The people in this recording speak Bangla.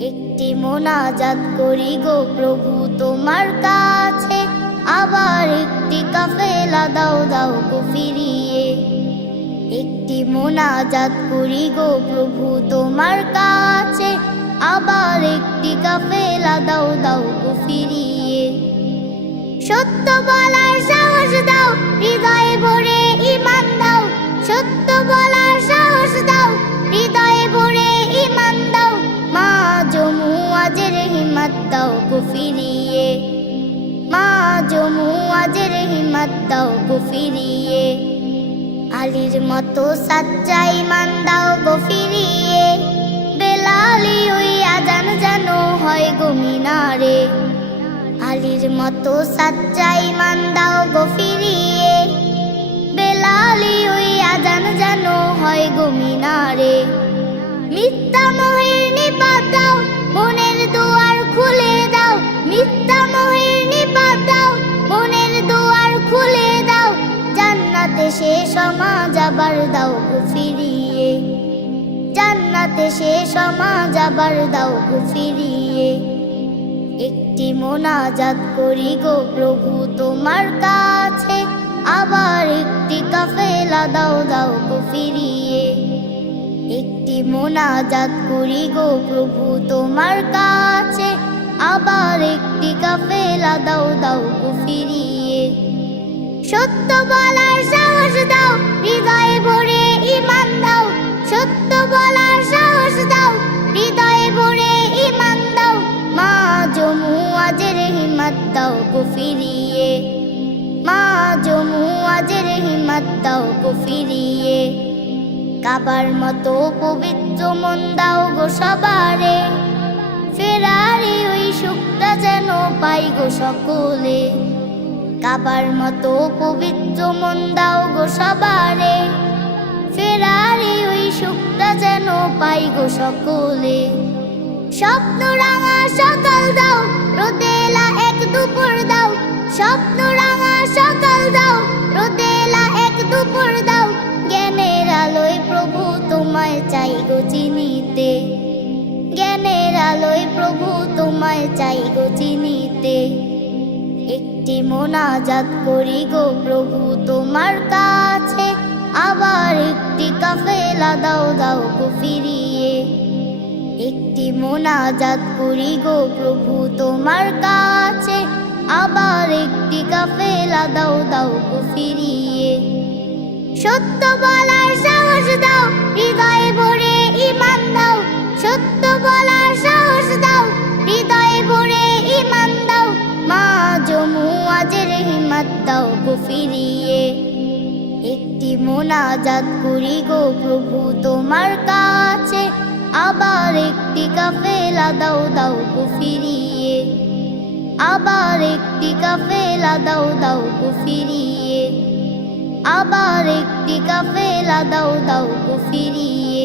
একটি মোনাজাত করি গো প্রভু তোমার কাছে, আবার একটি কাফেলা দাও দাও গো ফিরিয়ে। একটি মোনাজাত করি গো প্রভু তোমার কাছে, আবার একটি কাফেলা দাও দাও গো ফিরিয়ে। সত্য বলার সাহস দাও, হৃদয়ে ভরে ঈমান দাও। সত্য বলার সাহস দাও, হৃদয়ে ভরে ঈমান দাও। মা জমুয়াজের হিম্মত দাও গো ফিরিয়ে। মা জমুয়াজের হিম্মত দাও গো ফিরিয়ে। আলীর মতো সাচ্চা ঈমান দাও গো ফিরিয়ে। বেলালি ওই আজান যেন হয় গো মিনারে। আলীর মতো সাচ্চা ঈমান দাও গো ফিরিয়ে। বেলালি ওই আজান যেন হয় গো মিনারে। মিথ্যা মোহের নিপাত দাও, মনের দুয়ার খুলে দাও। মিথ্যা মোহের নিপাত দাও, মনের দুয়ার খুলে দাও। জান্নাতে সে সমাজ আবার দাও গো ফিরিয়ে। জান্নাতে সে সমাজ আবার দাও গো ফিরিয়ে। একটি মোনাজাত করি গো প্রভু তোমার কাছে, আবার একটি কাফেলা দাও দাও গো ফিরিয়ে। একটি মোনাজাত করি গো প্রভু তোমার কাছে, আবার একটি কাফেলা দাও দাও গো ফিরিয়ে। সত্য বলার সাহস দাও, হৃদয়ে ভরে ঈমান দাও। সত্য বলার সাহস দাও, হৃদয়ে ভরে ঈমান দাও। মা জমুয়াজের হিম্মত দাও গো ফিরিয়ে। মা জমুয়াজের হিম্মত দাও গো ফিরিয়ে। কাবার মতো পবিত্র মন দাও গো সবারে। ফেরারি ওই সুখটা যেন পাই গো সকলে। কাবার মতো পবিত্র মন দাও গো সবারে। ফেরারি ওই সুখটা যেন পাই গো সকলে। স্বপ্ন রাঙা সকাল দাও, রোদেলা এক দুপুর দাও। স্বপ্ন রাঙা সকাল দাও, রোদেলা এক দুপুর দাও। জ্ঞানের আলোয় প্রভু তোমায় চাই গো চিনিতে। জ্ঞানের আলোয় প্রভু তোমায় চাই গো চিনিতে। একটি মোনাজাত করি গো প্রভু তোমার কাছে, আবার একটি কাফেলা দাও দাও গো ফিরিয়ে। একটি মোনাজাত করি গো প্রভু তোমার কাছে, আবার একটি কাফেলা দাও দাও গো ফিরিয়ে। সত্য বলার সাহস দাও, হৃদয়ে ভরে ঈমান দাও। সত্য বলার সাহস দাও, হৃদয়ে ভরে ঈমান দাও। মা জমুয়াজের হিম্মত দাও গো ফিরিয়ে। একটি মোনাজাত করি গো প্রভু তোমার কাছে, আবার একটি কাফেলা দাও দাও গো ফিরিয়ে। আবার একটি কাফেলা দাও দাও গো ফিরিয়ে। আবার একটি কাফেলা দাও দাও গো ফিরিয়ে।